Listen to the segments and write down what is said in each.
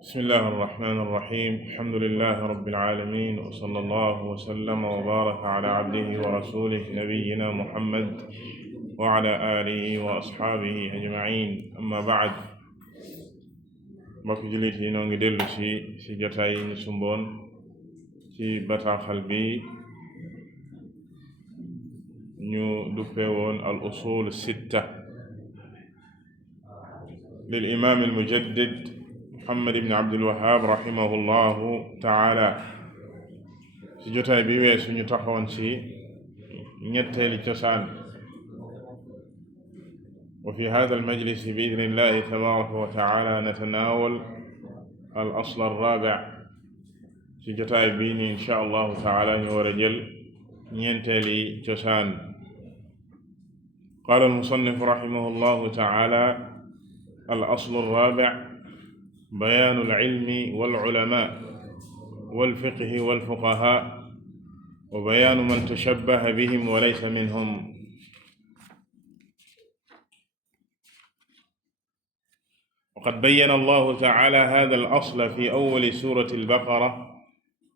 بسم الله الرحمن الرحيم. الحمد لله رب العالمين، وصلى الله وسلم وبارك على عبده ورسوله نبينا محمد وعلى آله وأصحابه أجمعين. أما بعد، mbokk jullit yi noo ngi dellu ci jotaay yi ñu sumboon ci bataaxal bi ñu duppee woon al usul sitta lil imaam al mujaddid Muhammad ibn Abdul Wahhab rahimahullahu taala. ci jotaay bi weesu ñu taxoon ci ñetteeli cosaan, wa fi hada al majlis bi idnillahi tabaraka wa taala natanaawal al asl al raabi'. ci jotaay bi ni insha allahu taala ñu war a jël ñeenteeli cosaan. qaala al musannif rahimahullahu taala al asl al raabi' bayaanu al ilmi wal ulamaa wal fiqhi wal fuqahaa wa bayaanu man tashabbaha bihim wa laysa minhum. وقد بين الله تعالى هذا الأصل في أول سورة البقرة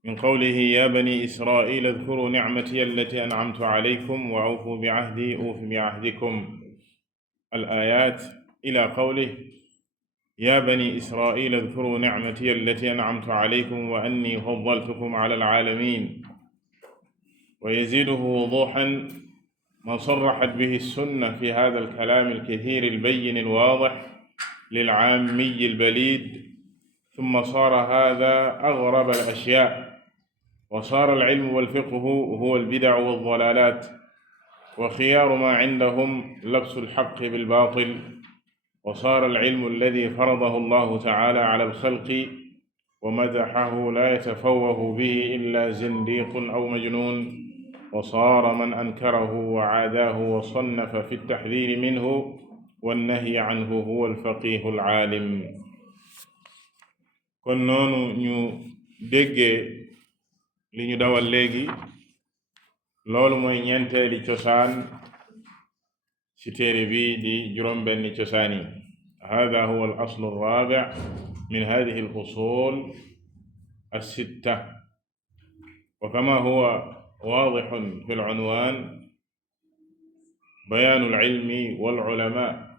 من قوله يا بني إسرائيل اذكروا نعمتي التي أنعمت عليكم وأوفوا بعهدي أوف بعهدكم، الآيات إلى قوله يا بني إسرائيل اذكروا نعمتي التي أنعمت عليكم وأني فضلتكم على العالمين. ويزيده وضوحا ما صرحت به السنة في هذا الكلام الكثير البين الواضح للعامي البليد، ثم صار هذا أغرب الأشياء، وصار العلم والفقه هو البدع والضلالات، وخيار ما عندهم لبس الحق بالباطل، وصار العلم الذي فرضه الله تعالى على الخلق ومدحه لا يتفوه به إلا زنديق أو مجنون، وصار من أنكره وعاداه وصنف في التحذير منه والنهي عنه هو الفقيه العالم. kon noonu ñu déggee li ñu dawal léegi, loolu mooy ñeenteeli cosaan ci téere bi di juróom-benni cosaan yi. hada huwa al aslu ar-raabi' min hadihi al usul as-sitta, wa kama huwa waadihun fi al unwaan bayaanu al ilmi wal ulamaa.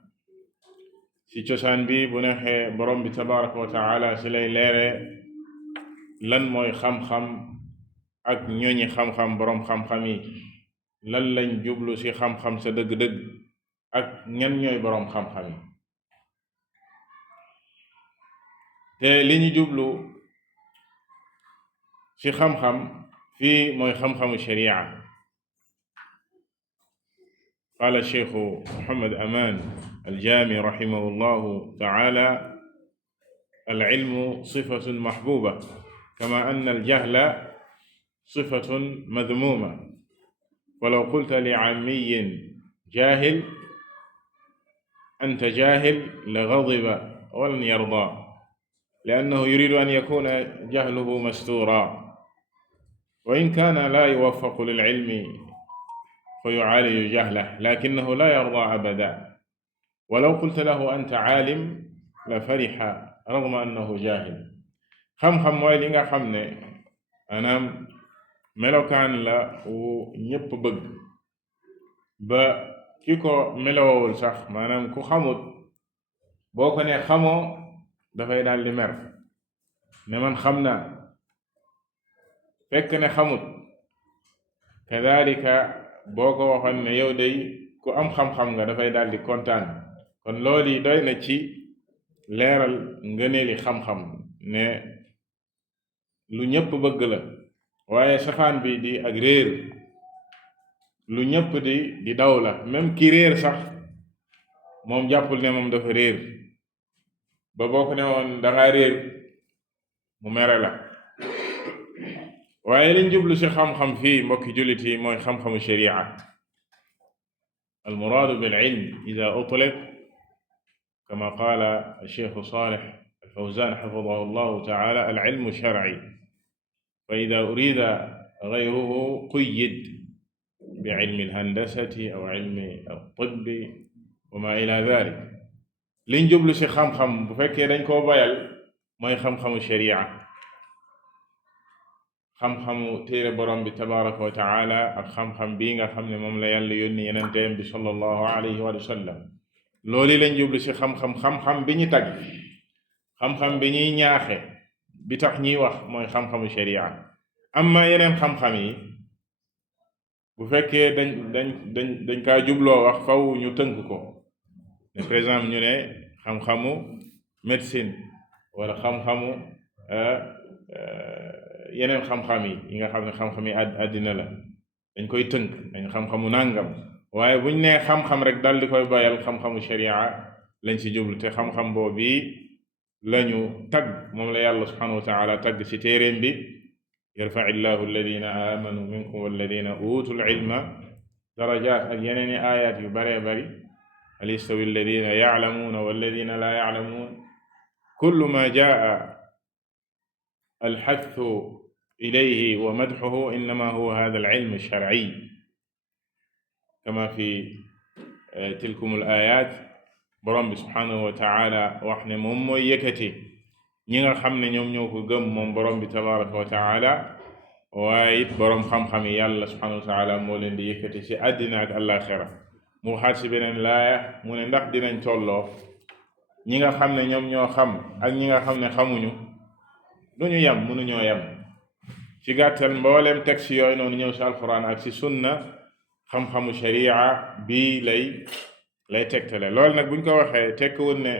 ci cosaan bi bu neexee borom bi tabaraka wa taala ci lay leere lan mooy xam-xam ak ñooñi xam-xam, boroom xam-xam yi lan lañ jublu ci xam-xam sa dëgg-dëgg ak ñan ñooy boroom xam-xam yi, te li ñu jublu ci xam-xam fii mooy xam-xamu sharia. qaala cheikhu Muhammad Amaan aljaami rahimahullahu taala alilmu sifatun mahbuba kama anna aljahla sifatun madmuuma, walaw qulta li aamiyin jaahil anta jaahil la gadiba walan yarda liannahu yuridu an yakuna jahluhu mastuura, wa in kaana laa yuwaffaqu lililmi fa yu'aaliju jahlahu lakinnahu laa yarda abada. walaw qulta lahu anta aalim la fariha ragma annahu jaahil. xam-xam mooy li nga xam ne maanaam melokaan la wu ñépp bëgg, ba ki ko melowul sax, maanaam ku xamut boo ko ne xamoo dafay daal di mer ne man xam naa, fekk ne xamut. kadalika boo ko waxoon ne yow day ku am xam-xam nga dafay daal di kontaan. kon loolu yi doy na ci leeral ngëneeli xam-xam, ne lu ñépp bëgg la, waaye safaan bi di ak réer lu ñépp di daw la. même ki réer sax moom jàppul ne moom dafa réer, ba boo ko ne woon danga réer mu mere la. waaye liñ jublu ci xam-xam fii mbokki jullit yi mooy xam-xamu sharia. al muraadu bil ilm ida utlaq kama qaala cheikhu Saalih al Fawzaan xafidahu llahu taala al ilmu sharci, fa ida urida gayruhu quyid bi ilmi al handasati aw ilmi al tibbi wa ma ila dalik. liñ jublu ci xam-xam bu fekkee dañ koo bayal mooy xam-xamu sharia, xam-xamu téere borom bi tabaraka wa taala ak xam-xam bii nga xam ne moom la yàlla yónni yenenteem bi sallallahu alayhi wa sallam. loolu lañ jublu ci xam-xam bi ñu tagg, xam-xam bi ñuy ñaaxe, bi tax ñuy wax mooy xam-xamu sharia. amma yeneen xam-xam yi bu fekkee dañ kaa jubloo wax faw ñu tënk ko ne par exemple ñu ne xam-xamu médecine wala xam-xamu yeneen xam-xam yi nga xam ne xam-xam yi àddina la, dañ koy tënk dañ xam-xamu nàngam. waaye buñ nee xam-xam rek dal di koy bayal xam-xamu sharia lañ ci jublu, te xam-xam boobu lañu tagg, moom la yàlla subhanahu wa taala tagg ci téeréem bi: yarfa illahu alladina amanu minkum walladina utul ilma darajat, ak yeneeni ayat yu baree bari. hal yastawi alladina ya'lamuuna walladina laa ya'lamuun. kullu ma jaa alxathu ilayhi wa madxuhu innama huwa hada alilm alsharci kama fi tilkum alayat. borom bi subhanahu wa taala wax ne moom mooy yëkkati ñi nga xam ne ñoom ñoo ko gëm moom borom bi tabaraka wa taala, waaye it boroom xam-xam yi yàlla subhanahu wa taala moo leen di yëkkati ci àddina ak àllaaxira. mu waxaat ci beneen laaya mu ne ndax dinañ tolloo, ñi nga xam ne ñoom ñoo xam ak ñi nga xam ne xamuñu duñu yem, mënuñoo yem. ci gàttal mbooleem texte yooyu noonu ñëw ci alquran ak ci sunna, xam-xamu sharia bii lay tegtale. loolu nag buñ ko waxee tekkiwul ne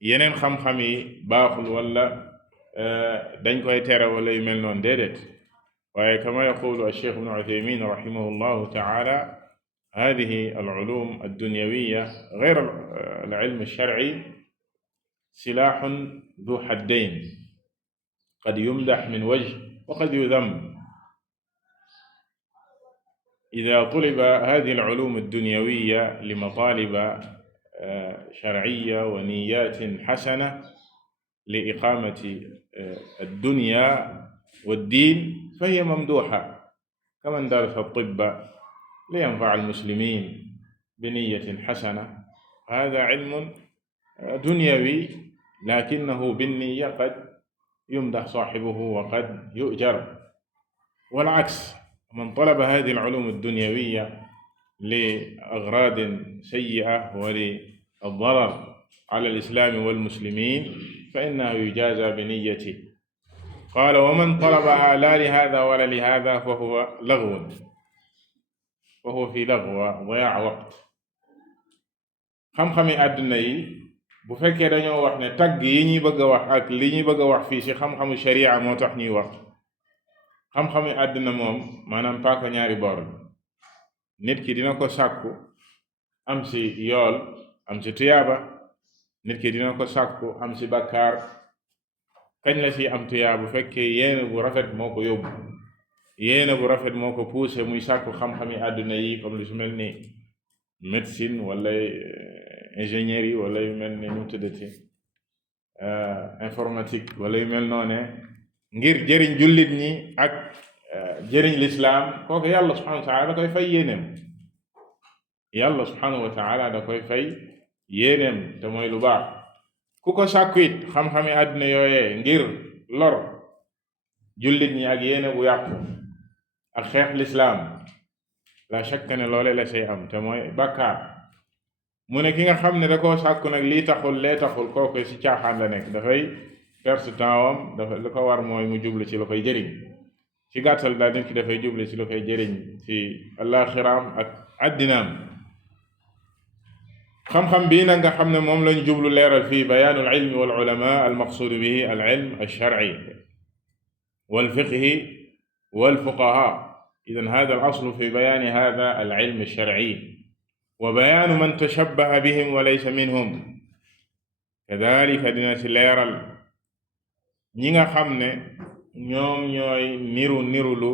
yeneen xam-xam yi baaxul wala dañ koy tere wala yu mel noonu, déedéet. waaye kama yaqulu alcheikh ibnu uthaymin rahimahu llahu taala: hadihi alulum addunyawiya gayr alilm alsharci silaaxun du xaddayn qad yumdax min wajh wa qad yudam. إذا طلب هذه العلوم الدنيوية لمطالب شرعية ونيات حسنة لإقامة الدنيا والدين فهي ممدوحة، كمن درس الطب لينفع المسلمين بنية حسنة. هذا علم دنيوي لكنه بالنية قد يمدح صاحبه وقد يؤجر، والعكس من طلب هذه العلوم الدنيوية لأغراض سيئة وللضرر على الإسلام والمسلمين فإنه يجازى بنيته. قال: ومن طلبها لا لهذا ولا لهذا فهو لغو، فهو في لغو وضياع وقت. xam-xami àdduna yi bu fekkee dañoo wax ne tagg yi ñuy bëgg a wax ak li ñuy bëgg a wax fii ci xam-xamu sharia moo tax ñuy wax, xam-xami àdduna moom maanaam paaka ñaari boor. nit ki dina ko sàkku am ci yool, am ci tuyaaba, nit ki dina ko sàkku am ci bàkkaar. kañ la ci am tuyaaba? bu fekkee yéene bu rafet moo ko yóbbu, yéene bu rafet moo ko poussé muy sàkku xam-xami àdduna yi, comme lu su mel ni médecine wala ingénierie wala yu mel ni ñu tuddati informatique wala yu mel noone, ngir jëriñ jullit ñi ak jëriñ lislaam. kooku yàlla subhanahu wa taala da koy fay yéeneem, yàlla subhanahu wa taala da koy fay yéeneem te mooy lu baax. ku ko sàkku it xam-xami àdduna yooyee ngir lor jullit ñi ak yéene bu yàqu ak xeex lislaam, la shakka ne loole la say am te mooy bàkkaar. mu ne ki nga xam ne da koo sàkku nag lii taxul lee taxul, kooku ci caaxaan la nekk, dafay perte temps-am. dafa lu ko war mooy mu jublu ci lu koy jëriñ. ci gàttal daal nit ki dafay jublu ci lu koy jëriñ ci àllaaxiraam ak àddinaam. xam-xam bii nag nga xam ne moom lañ jublu leeral fii: bayaanu al ilmi wal ulama al maqsuud bihi al ilm al sharci wal fiqhi wal fuqaha. idan hada al aslu fi bayaani hada al ilm al sharci wa bayaanu man tashabbaha bihim wa laysa minhum. kadalika dina ci leeral ñi nga xam ne ñoom ñooy nirulu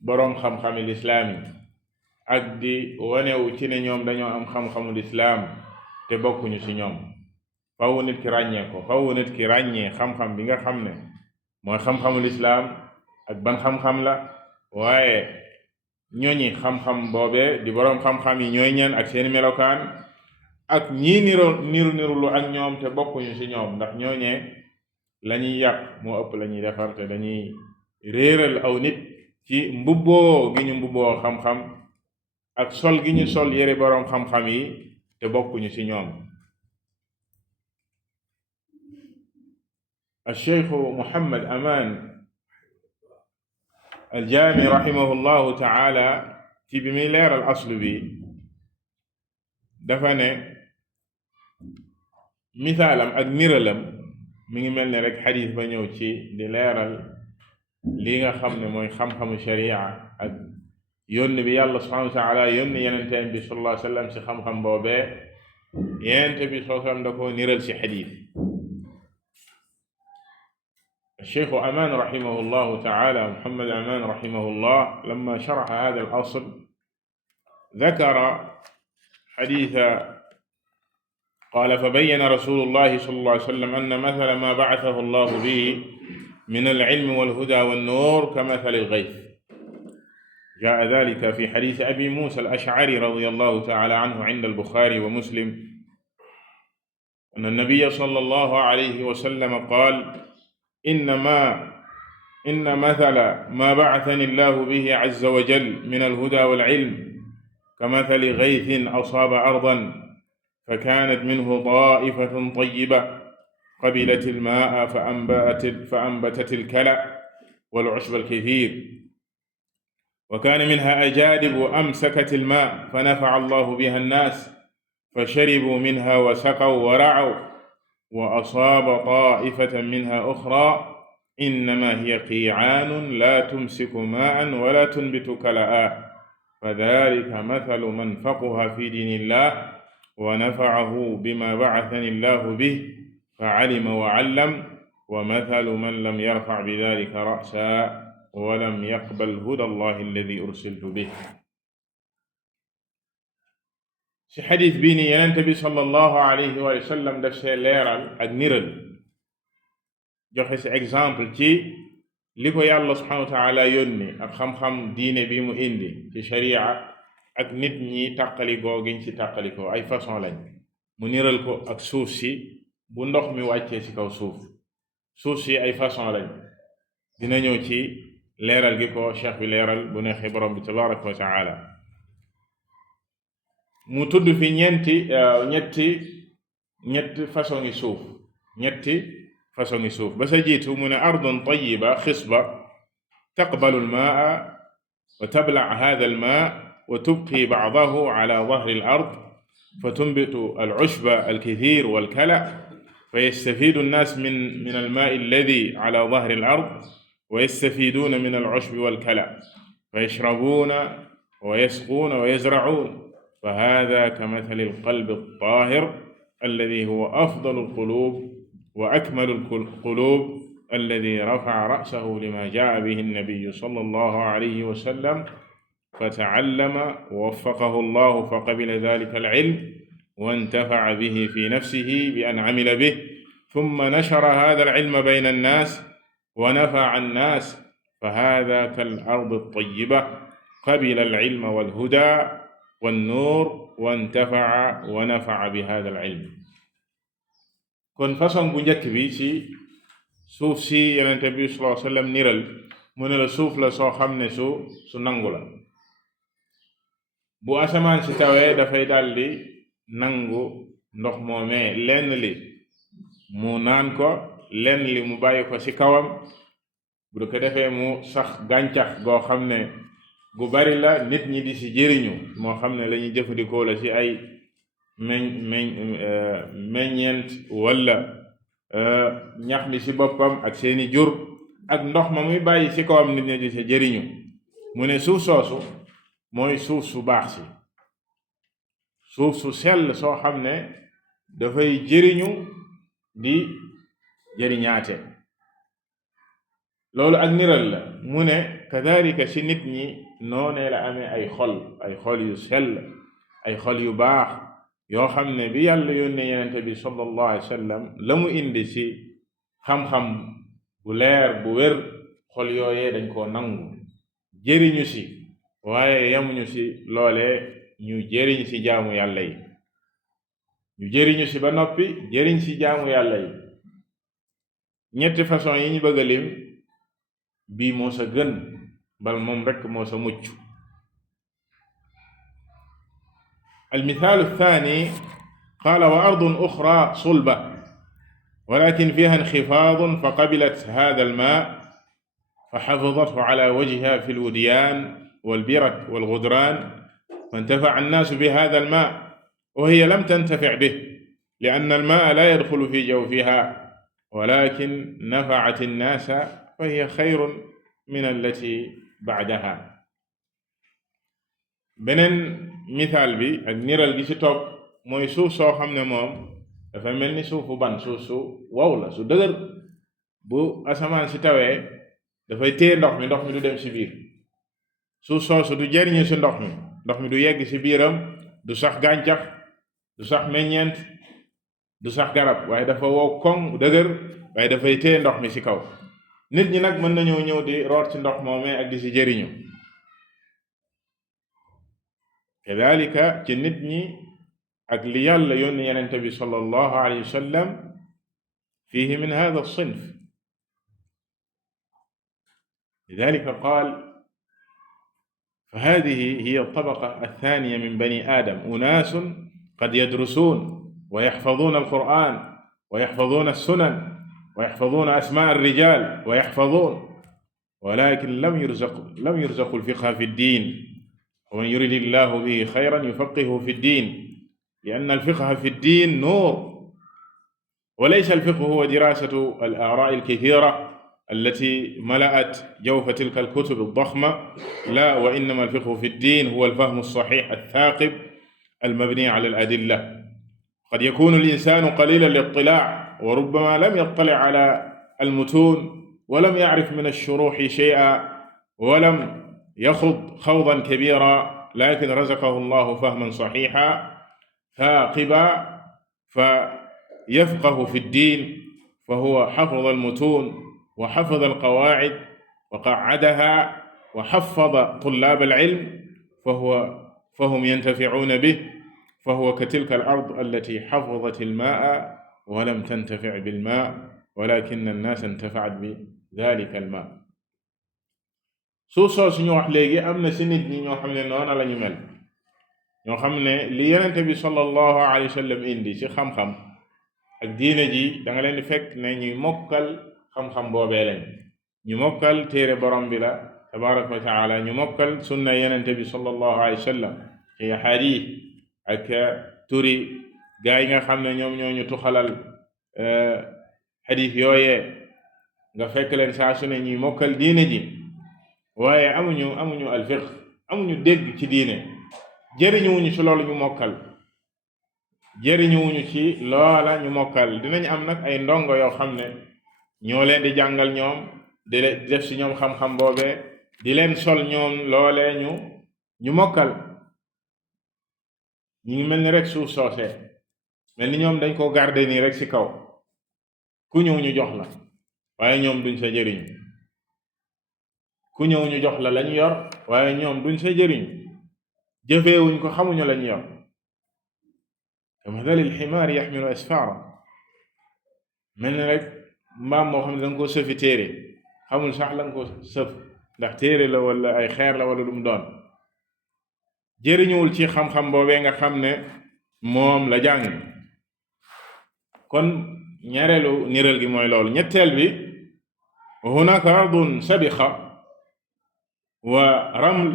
boroom xam-xami lislaam yi ak di wanewu ci ne ñoom dañoo am xam-xamu lislaam te bokkuñu ci ñoom. faw nit ki ràññee ko, faw nit ki ràññee xam-xam bi nga xam ne mooy xam-xamu lislaam ak ban xam-xam la, waaye ñooñi xam-xam boobee di boroom xam-xam yi ñooy ñan ak seeni melokaan, ak ñii nirulu ak ñoom te bokkuñu ci ñoom, ndax ñooñee lañuy yàq moo ëpp lañuy defar te dañuy réeral aw nit ci mbubboo gi ñu mbubboo xam-xam ak sol gi ñu sol yére boroom xam-xam yi te bokkuñu ci ñoom. al-Cheikh Muhammad Aman al-Jaami rahimahullahu taala ci bi muy leeral aslu bi dafa ne misaalam ak niralam mi ngi mel ne rek xadiis ba ñëw ci di leeral li nga xam ne mooy xam-xamu sharia ak yónni bi yàlla subhaanahu wa taala yónni yenenteen bi sallallahu alayhi wa sallam ci xam-xam boobee yenente bi sallallahu alayhi wa sallam da ko niral ci xadiis. الشيخ أمان رحمه الله تعالى محمد أمان رحمه الله لما شرح هذا الأصل ذكر حديث قال فبين رسول الله صلى الله عليه وسلم أن مثل ما بعثه الله به من العلم والهدى والنور كمثل الغيث. جاء ذلك في حديث أبي موسى الأشعري رضي الله تعالى عنه عند البخاري ومسلم أن النبي صلى الله عليه وسلم قال إن مثل ما بعثني الله به عز وجل من الهدى والعلم كمثل غيث أصاب أرضا فكانت منه طائفة طيبة قبلت الماء فأنبتت الكلأ والعشب الكثير وكان منها أجادب أمسكت الماء فنفع الله بها الناس فشربوا منها وسقوا ورعوا وأصاب طائفة منها أخرى إنما هي قيعان لا تمسك ماء ولا تنبت كلأ فذلك مثل من فقه في دين الله ونفعه بما بعثني الله به فعلم وعلم ومثل من لم يرفع بذلك رأسا ولم يقبل هدى الله الذي أرسلت به. ci xadis bii ni Yonent bi sallallahu alayhi wa sallam daf see leeral ak niral joxe ci exemple ci li ko yàlla subhanahu wa taala yónni ak xam-xam diine bi mu indi ci sharia ak nit ñi tàqalikoo giñ ci tàqalikoo ay façon lañ mu niral ko ak suuf si bu ndox mi wàccee ci kaw suuf si ay façon lañ dina ñëw ci leeral gi ko cheikh bi leeral bu neexee borom bi tabaraka wa taala. mu tudd fi ñetti façon yi suuf ba sa jiitu mu ne ardun tayiba xisba taqbalu almaa wa tablac hada almaa wa tubqi bacdahu ala dahri alard fa tunbitu alcushba alkathir walkala fa yastafidu annaas min almaa alladi ala dahri alard wa yastafiduuna min alcushbi walkala fa yashrabuuna wa yasquuna wa yazracuun فهذا كمثل القلب الطاهر الذي هو أفضل القلوب وأكمل القلوب الذي رفع رأسه لما جاء به النبي صلى الله عليه وسلم فتعلم ووفقه الله فقبل ذلك العلم وانتفع به في نفسه بأن عمل به ثم نشر هذا العلم بين الناس ونفع الناس فهذا كالأرض الطيبة قبل العلم والهدى wannuur wantafa'a wa nafa'a bi haadha al-ilm. kon façon bu njëkk bi ci suuf si Yonent bi sallallahu alayhi wa sallam niral mu ne la suuf la soo xam ne su nangu la bu asamaan si tawee dafay daldi nangu ndox moomee lenn li mu naan ko lenn li mu bàyyi ko ci kawam bu ko defee mu sax gàncax goo xam ne gu bari la nit ñi di ci jëriñu moo xam ne lañuy jëfandikoo la ci ay meññeent wala ñax mi ci boppam ak seeni jur ak ndox ma muy bàyyi ci kawam nit ñi di ci jëriñu mu ne suuf soosu mooy suuf su baax si suuf su sell soo xam ne dafay jëriñu di jëriñaate loolu ak niral la mu ne kadhalika ci nit ñi noonee la amee ay xol yu sell ay xol yu baax yoo xam ne bi yàlla yónnee Yonent bi sallallahu alayhi wa sallam la mu indi ci xam-xam bu leer bu wér xol yooyee dañ koo nangu jëriñu ci waaye yamuñu ci loolee ñu jëriñ ci jaamu yàlla yi ñu jëriñu ci ba noppi jëriñ ci jaamu yàlla yi ñetti façon yi ñu bëgg a lim bii moo sa gën bal moom rekk moo sa mucc. المثال الثاني قال وأرض أخرى صلبة ولكن فيها انخفاض فقبلت هذا الماء فحفظته على وجهها في الوديان والبرك والغدران فانتفع الناس بهذا الماء وهي لم تنتفع به لأن الماء لا يدخل في جوفها ولكن نفعت الناس فهي خير من التي بعدها. beneen misaal bi ak niral gi ci topp mooy suuf soo xam ne moom dafa mel ni suufu ban, suuf su wow la su dëgër, bu asamaan si tawee dafay téye ndox mi du dem ci biir. suuf soosu du jariñu ci ndox mi du yegg ci biiram, du sax gàncax, du sax meññeent, du sax garab, waaye dafa wow koŋ dëgër, waaye dafay téye ndox mi ci kaw. nit ñi nag mën nañoo ñëw di root ci ndox moomee ak di ci jëriñu. kadalika ci nit ñi ak li yàlla yónni Yonent bi sallallahu alayhi wa sallam fiihi min haadha as-sinf. lidalika qaal فهذه هي الطبقة الثانية من بني آدم أناس قد يدرسون ويحفظون القرآن ويحفظون السنن ويحفظون أسماء الرجال ويحفظون ولكن لم يرزقوا الفقه في الدين ومن يريد الله به خيرا يفقهه في الدين لأن الفقه في الدين نور وليس الفقه هو دراسة الآراء الكثيرة التي ملأت جوف تلك الكتب الضخمة، لا، وإنما الفقه في الدين هو الفهم الصحيح الثاقب المبني على الأدلة. قد يكون الإنسان قليل الاطلاع وربما لم يطلع على المتون ولم يعرف من الشروح شيئا ولم يخض خوضا كبيرا، لكن رزقه الله فهما صحيحا ثاقبا فيفقه في الدين، فهو حفظ المتون وحفظ القواعد وقعدها وحفظ طلاب العلم فهم ينتفعون به، فهو كتلك الأرض التي حفظت الماء ولم تنتفع بالماء ولكن الناس انتفعت بذلك الماء. suuf soosu ñu wax léegi am na ci nit ñi ñoo xam ne noona lañu mel, ñoo xam ne li Yonent bi sallallahu alayhi wa sallam indi ci xam-xam ak diine ji da nga leen di fekk ne ñuy mokkal xam-xam boobee lañ, ñu mokkal téere borom bi la tabaraka wa taala, ñu mokkal sunna Yonent bi sallallahu alayhi wa sallam ci xadiis ak turi gaa yi nga xam ne ñoom ñoo ñu tuxalal xadiis yooyee, nga fekk leen saa su ne ñuy mokkal diine ji waaye amuñu alfiq, amuñu dégg ci diine, jëriñuwuñu ci loolu ñu mokkal, jëriñuwuñu ci loola ñu mokkal. dinañ am nag ay ndongo yoo xam ne ñoo leen di jàngal ñoom di def ci ñoom xam-xam boobee, di leen sol ñoom loolee ñu mokkal. ñu ngi mel ni rek suuf soosee, mel ni ñoom dañ koo garder nii rek ci kaw, ku ñëw ñu jox la waaye ñoom duñ sa jëriñ, ku ñëw ñu jox la lañu yor waaye ñoom duñ sa jëriñ, jëfeewuñ ko, xamuñu lañu yor. kamathali al-himaar yaxmilu asfaara, mel ni rek mbaam moo xam ne danga ko sëfi téere, xamul sax la nga ko sëf ndax téere la wala ay xeer la wala lu mu doon, jëriñuwul ci xam-xam boobee nga xam ne moom la jàng. kon ñaareelu niral gi mooy loolu. ñetteel bi hunaka ardun sabixa wa raml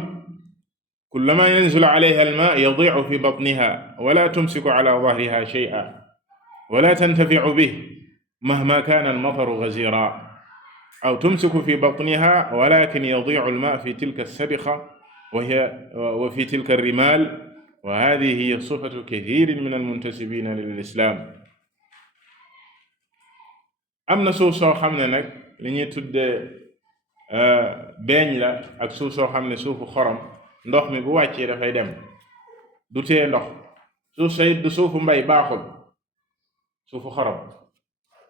kullama yanzilu alayha alma yadiicu fi batniha wala tumsiku ala dahriha shay'a wala tantaficu bih mahma kana almataru gazira aw tumsiku fi batniha walakin yadiicu alma fi tilka alsabixa wa fi tilka alrimal wa hadihi hiya sifatu kathirin min almuntasibina lilislam. am na suuf soo xam ne nag li ñuy tudde beeñ la, ak suuf soo xam ne suufu xorom, ndox mi bu wàccee dafay dem, du tee ndox. suuf sayit du suufu mbay, baaxul, suufu xorom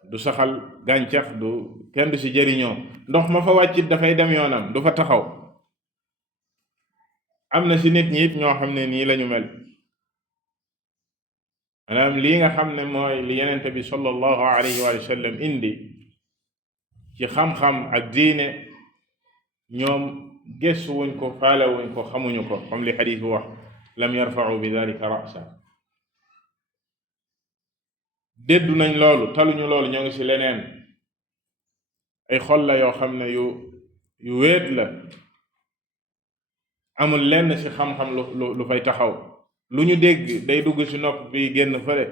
du saxal gàncax, kenn du ci jëriñoo, ndox ma fa wàccit dafay dem yoonam, du fa taxaw. am na ci nit ñi it ñoo xam ne nii lañu mel, maanaam lii nga xam ne mooy li Yonent bi sallallahu alayhi wa sallam indi ci xam-xam ak diine ñoom gëstu wuñ ko faale wuñ ko xamuñu ko comme li xadiis bu wax lam yarfa'u bi dalika ra'sa déddu nañ loolu taluñu loolu ñoo ngi ci leneen ay xol la yoo xam ne yu wéet la amul lenn ci xam-xam lu fay taxaw lu ñu dégg day dugg ci nopp bi génn fële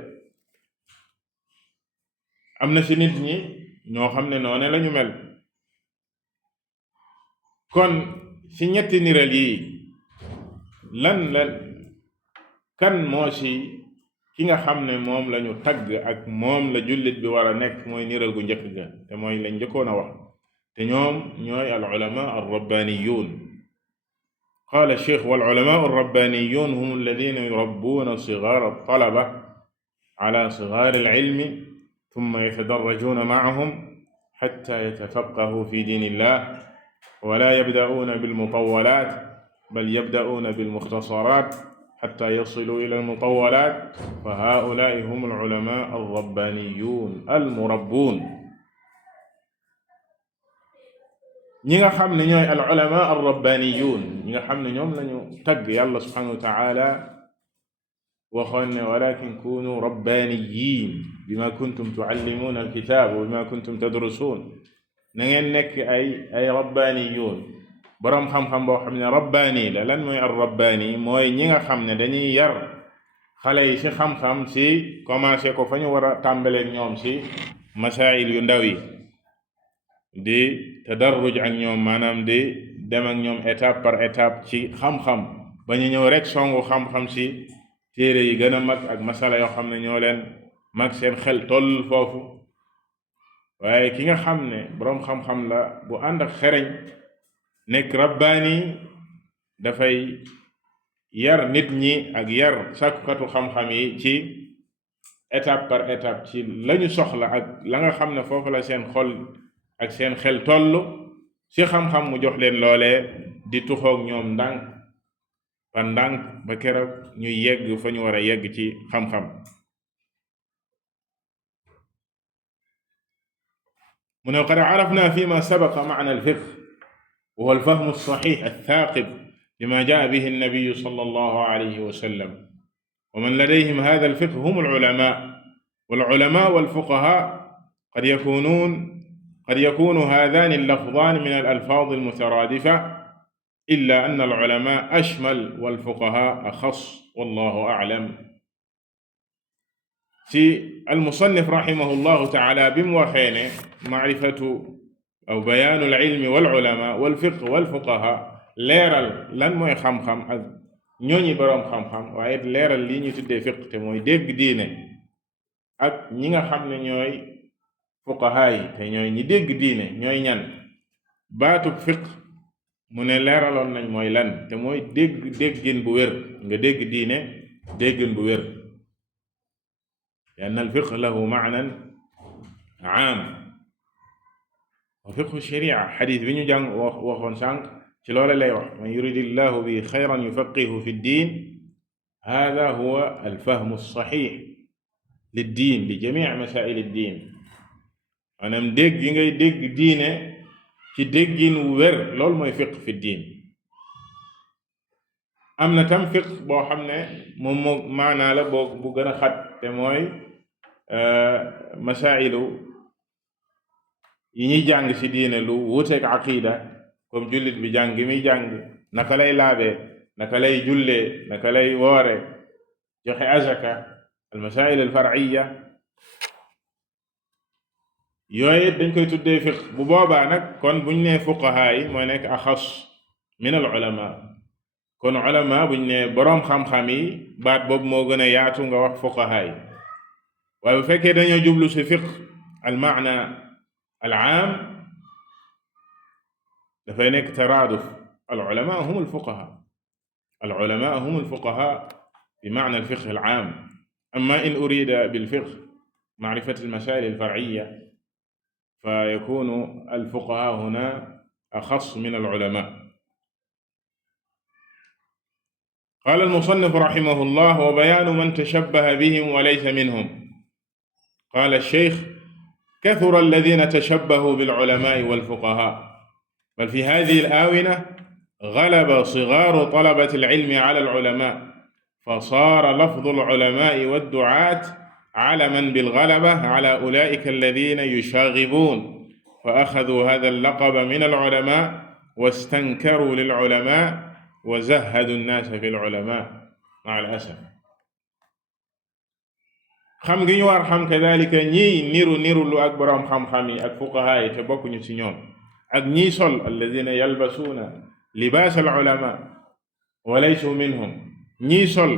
am na ci nit ñi ñoo xam ne noone lañu mel kon ci ñetti niral yi kan moo ci ki nga xam ne moom lañu tagg ak moom la jullit bi war a nekk mooy niral gu njëkk ga te mooy lañ njëkkoon a wax te ñoom ñooy al ulama ar rabbaniyun qaala cheikh wal ulama ar rabbaniyun hum alladina yurabbuuna sigaar al talaba ala sigaar al ilmi thumma yatadarrajuuna maahum xatta yatafaqahu fi diin illah wala yabda'uuna bil mutawwalaat bal yabda'uuna bil muxtasaraat xataa yasilu ila almutawalaat fa haulaai hum alulama alrabbaniyun almurabbuun ñi nga xam ne ñooy alulama alrabbaniyun ñi nga xam ne ñoom lañu tagg yàlla subhanahu wa taala waxoon ne walakin kunu rabbaniyin bima kuntum tuallimuuna alkitaab wa bima kuntum tadrusuun na ngeen nekk ay rabbaniyun boroom xam-xam boo xam ne rabbaani la lan mooy ar rabbaani mooy ñi nga xam ne dañuy yar xale yi ci xam-xam ci commencé ko fa ñu war a tàmbaleeg ñoom ci masail yu ndaw yi di tadarruj ak ñoom maanaam di dem ak ñoom étape par étape ci xam-xam ba ñu ñëw rek songu xam-xam ci téere yi gën a mag ak masala yoo xam ne ñoo leen mag seen xel toll foofu waaye ki nga xam ne boroom xam-xam la bu ànd ak xereñ nekk rabbaani dafay yar nit ñi ak yar sàkkukatu xam-xam yi ci étape par étape ci lañu soxla ak la nga xam ne foofu la seen xol ak seen xel toll ci xam-xam mu jox leen loolee di tuxoog ñoom ndànk par ndànk ba keroog ñuy yegg fa ñu war a yegg ci xam-xam mu ne qad arafna fi ma sabaqa ma'na al-fiqh wa huwa al-fahmu as-sahih ath-thaqib lima jaa bihi an-nabiy sallallahu alayhi wa sallam wa man ladayhim hadha al-fiqh hum al-ulama wal-ulama wal-fuqaha qad yakunu hadhani al-lafdhani min al-alfaz al-mutaradifah illa anna al-ulama ashmal wal-fuqaha axass wallahu a'lam. ci al-musannif rahimahullahu ta'ala bi mu waxee ne ma'rifatu aw bayaanu al-ilmi wal-ulama wal-fiqh wal-fuqaha leeral lan mooy xam-xam ak ñooñi boroom xam-xam waaye leeral lii ñu tuddee fiqh te mooy dégg diine ak ñi nga xam ne ñooy fuqaha yi te ñooy ñi dégg diine ñooy ñan baatub fiqh mu ne leeraloon nañ mooy lan te mooy déggin bu wér nga dégg diine déggin bu wér lianna al-fiqh lahu ma'nan 'aam wa fiqhu sharia xadis bi ñu jàng waxoon sànq ci loole lay wax man yuridillahu bi xayran yufaqihu fi ddin hada huwa alfahmu alsaxix liddin li jamic masail ddin maanaam dégg yi ngay dégg diine ci déggin wu wér loolu mooy fiq fi ddin am na tam fiq boo xam ne moom moo maanaa la boo bu gën a xat te mooy masailu yi ñuy jàng ci diine lu wuuteeg aqida comme jullit bi jàng gi muy jàng naka lay laabee naka lay jullee naka lay woore joxe azaka al masail al far'iyya yooyu dañ koy tuddee fiq bu boobaa nag kon buñ nee fuqaha yi mooy nekk axas min al ulama kon ulama buñ nee boroom xam-xam yi baat boobu moo gën a yaatu nga wax fuqaha yi waaye bu fekkee dañoo jublu ci fiq al maana al-aam dafay nekk taraaduf al-ulamaa hum al-fuqahaa al-ulamaa hum al-fuqahaa bi ma'na al-fiqh al-aam amma in uriida bil-fiqh ma'rifat al-masaa'il al-far'iyya fa yakuunu al-fuqahaa hunaa axass min al-ulamaa. qaala al-musannif rahimahullah wa bayaanu man tashabbaha bihim wa laysa minhum qaala ash-shaykh كثر الذين تشبهوا بالعلماء والفقهاء، بل في هذه الآونة غلب صغار طلبة العلم على العلماء، فصار لفظ العلماء والدعاة علما بالغلبة على أولئك الذين يشاغبون، فأخذوا هذا اللقب من العلماء واستنكروا للعلماء وزهدوا الناس في العلماء مع الأسف. xam gi ñu war xam kadalika ñiy niru lu ak boroom xam-xam yi ak fuqahaa yi te bokkuñu ci ñoom, ak ñiy sol alladina yalbasuuna libaas al ulama wa laysu minhum, ñiy sol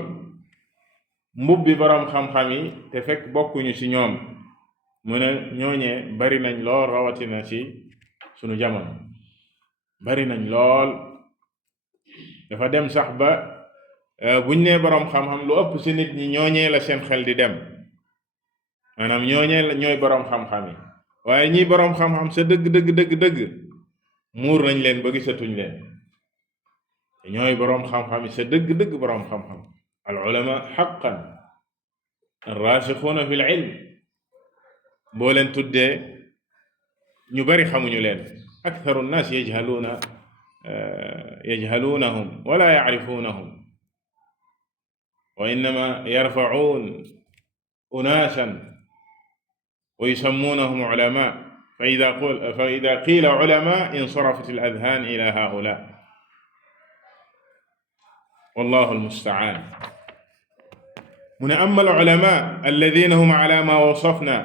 mbubbi boroom xam-xam yi te fekk bokkuñu ci ñoom. mu ne ñooñee bari nañ lool, rawatina ci sunu jamono bari nañ lool. dafa dem sax ba buñ nee boroom xam-xam lu ëpp ci nit ñi ñooñee la seen xel di dem, maanaam ñooñee ñooy boroom xam-xam yi, waaye ñii boroom xam-xam sa dëgg muur nañ leen ba gisatuñ leen. ñooy boroom xam-xam yi sa dëgg boroom xam-xam, al ulama haqqan ar-raasixuuna fil ilm. boo leen tuddee ñu bari xamuñu leen. aktharu nnaas yajhaluunahum wala yacrifuunahum wa innama yarfacuun unaasan wa yusammuunahum ulamaa fa ida qiila ulamaa insarafat al adhaan ila haa'ulaa wallahu almusta'aan. mu ne amma al ulamaa alladhiina hum ala maa wasafnaa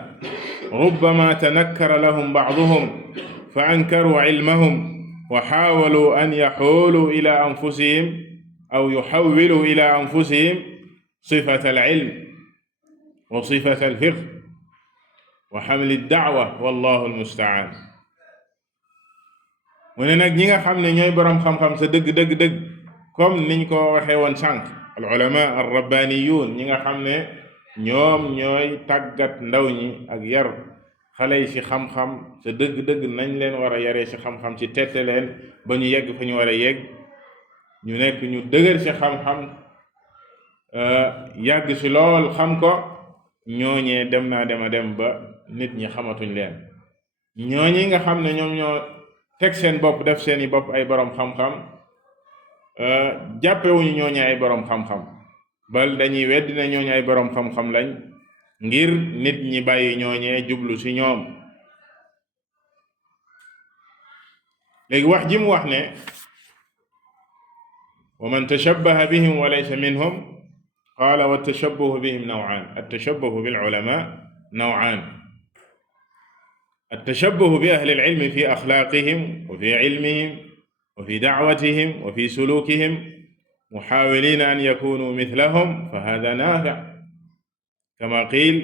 rubbamaa tanakkara lahum ba'duhum fa ankaruu ilmahum wa xaawaluu an yaxuuluu ila anfusihim aw yuxawwiluu ila anfusihim sifata al ilm wa sifata al fiqh wa xamli daawa wallahu almusta'aan. mu ne nag ñi nga xam ne ñooy boroom xam-xam sa dëgg comme niñ ko waxee woon sànq, al ulama ar rabbaniyun, ñi nga xam ne ñoom ñooy tàggat ndaw ñi ak yar xale yi ci xam-xam sa dëgg nañ leen war a yaree ci xam-xam, ci tette leen ba ñu yegg fa ñu war a yegg, ñu nekk ñu dëgër ci xam-xam, yàgg ci lool xam ko. ñooñee dem naa dem ba nit ñi xamatuñ leen. ñooñi nga xam ne ñoom ñoo teg seen bopp def seeni bopp ay boroom xam-xam, jàppewuñu ñooñu ay boroom xam-xam, bal dañuy weddi ne ñooñu ay boroom xam-xam lañ ngir nit ñi bàyyi ñooñee jublu ci ñoom. léegi wax ji mu wax ne wa man tashabbaha bihim wa laysa minhum qaala wa tashabbuhu bihim naw'aan. at-tashabbuhu bil ulamaa naw'aan. at-tashabbuhu bi ahli al-ilmi fi axlaaqihim wa fi ilmihim wa fi da'watihim wa fi suluukihim muhaawiliina an yakuunuu mithlahum fa haadaa naafi' kamaa qiila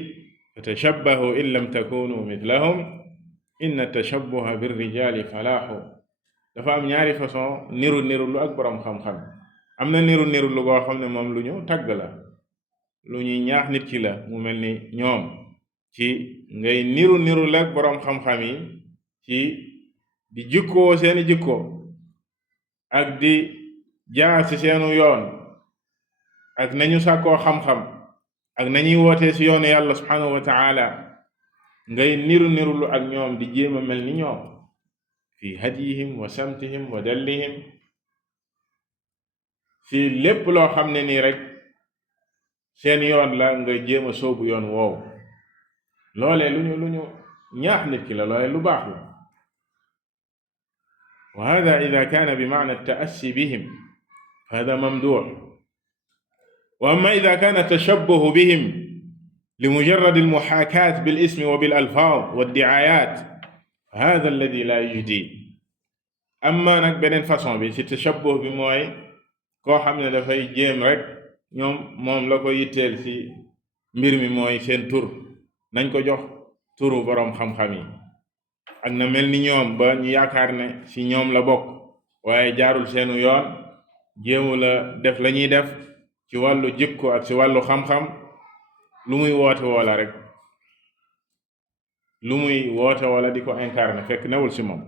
fatashabbahu in lam takuunuu mithlahum inna at-tashabbuha bir-rijaali falaahu. dafa am ñaari façon niru lu ak boroom xam-xam. am na niru lu boo xam ne moom lu ñu tagg la, lu ñuy ñaax nit ki la, mu mel ni ñoom ci ngay niru la ak boroom xam-xam yi ci di jikkoo seeni jikko ak di jaar ci seenu yoon ak nañu sàkkoo xam-xam ak nañuy wootee ci yoonu yàlla subhanahu wa ta'ala. ngay niru lu ak ñoom di jéem a mel ni ñoom fi hadyihim wa samtihim wa dallihim, ci lépp loo xam ne nii rek seen yoon la nga jéem a sóobu yoon woowu. loolee lu ñu ñaax nit ki la, loolee lu baax la. wa hada ida kaana bi maana at-ta'assi bihim fa hada mamduh. wa amma ida kaana tashabbuhu bihim li mujarrad al-muhaakat bil ismi wa bil alfaaz wa ad-di'aayaat fa hada alladi la yujdi. amma nag beneen façon bi ci tashabbuh bi mooy koo xam ne dafay jéem rek moom la ko yitteel ci mbir mi mooy seen tur, nañ ko jox turu boroom xam-xam yi ak na mel ni ñoom ba ñu yaakaar ne ci ñoom la bokk, waaye jaarul seenu yoon, jéemu la def la ñuy def ci wàllu jikko ak ci wàllu xam-xam. lu muy woote wala rek lu muy woote wala di ko incarné fekk newul ci moom.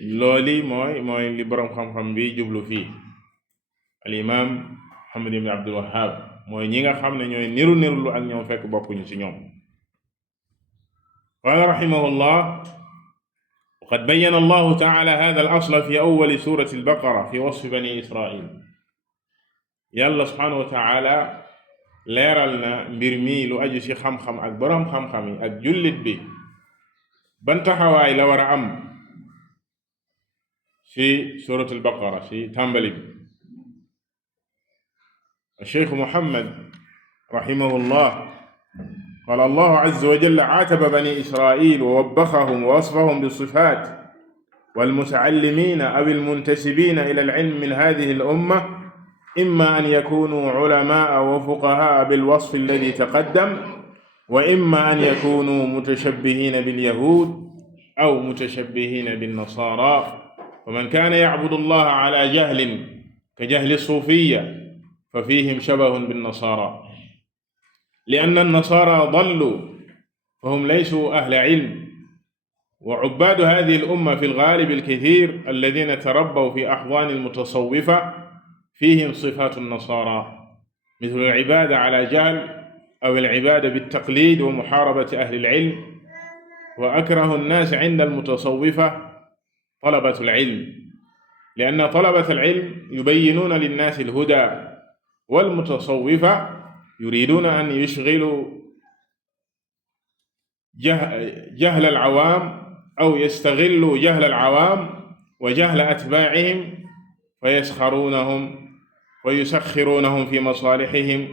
looli mooy li boroom xam-xam bi jublu fii al imam Muhammad ibn Abdul Wahhab, mooy ñi nga xam ne ñooy niru lu ak ñoom fekk bokkuñu ci ñoom. قال رحمه الله: وقد بين الله تعالى هذا الأصل في أول سورة البقرة في وصف بني إسرائيل. yàlla subhaanahu wa taala leeral na mbir mi lu aju ci xam-xam ak boroom xam-xam yi ak jullit bi ban taxawaay la war a am ci suratul baqara ci tàmbali bi. الشيخ محمد رحمه الله قال: الله عز وجل عاتب بني إسرائيل ووبخهم ووصفهم بالصفات والمتعلمين أو المنتسبين إلى العلم من هذه الأمة إما أن يكونوا علماء وفقهاء بالوصف الذي تقدم، وإما أن يكونوا متشبهين باليهود أو متشبهين بالنصارى. ومن كان يعبد الله على جهل كجهل الصوفية ففيهم شبه بالنصارى، لأن النصارى ضلوا فهم ليسوا أهل علم. وعباد هذه الأمة في الغالب الكثير الذين تربوا في أحضان المتصوفة فيهم صفات النصارى، مثل العبادة على جهل أو العبادة بالتقليد ومحاربة أهل العلم. وأكره الناس عند المتصوفة طلبة العلم، لأن طلبة العلم يبينون للناس الهدى، والمتصوفة يريدون أن يشغلوا جهل العوام أو يستغلوا جهل العوام وجهل أتباعهم فيسخرونهم ويسخرونهم في مصالحهم،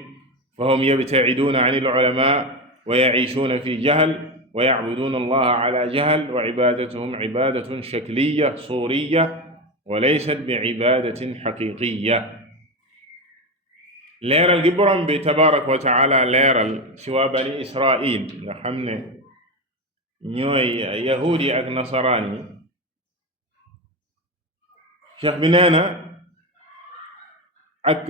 فهم يبتعدون عن العلماء ويعيشون في جهل ويعبدون الله على جهل، وعبادتهم عبادة شكلية صورية وليست بعبادة حقيقية. leeral gi borom bi tabaaraka wa taala leeral ci waa bani Israil nga xam ne ñooy yahuud yi ak nasaraan yi, cheikh bi nee na ak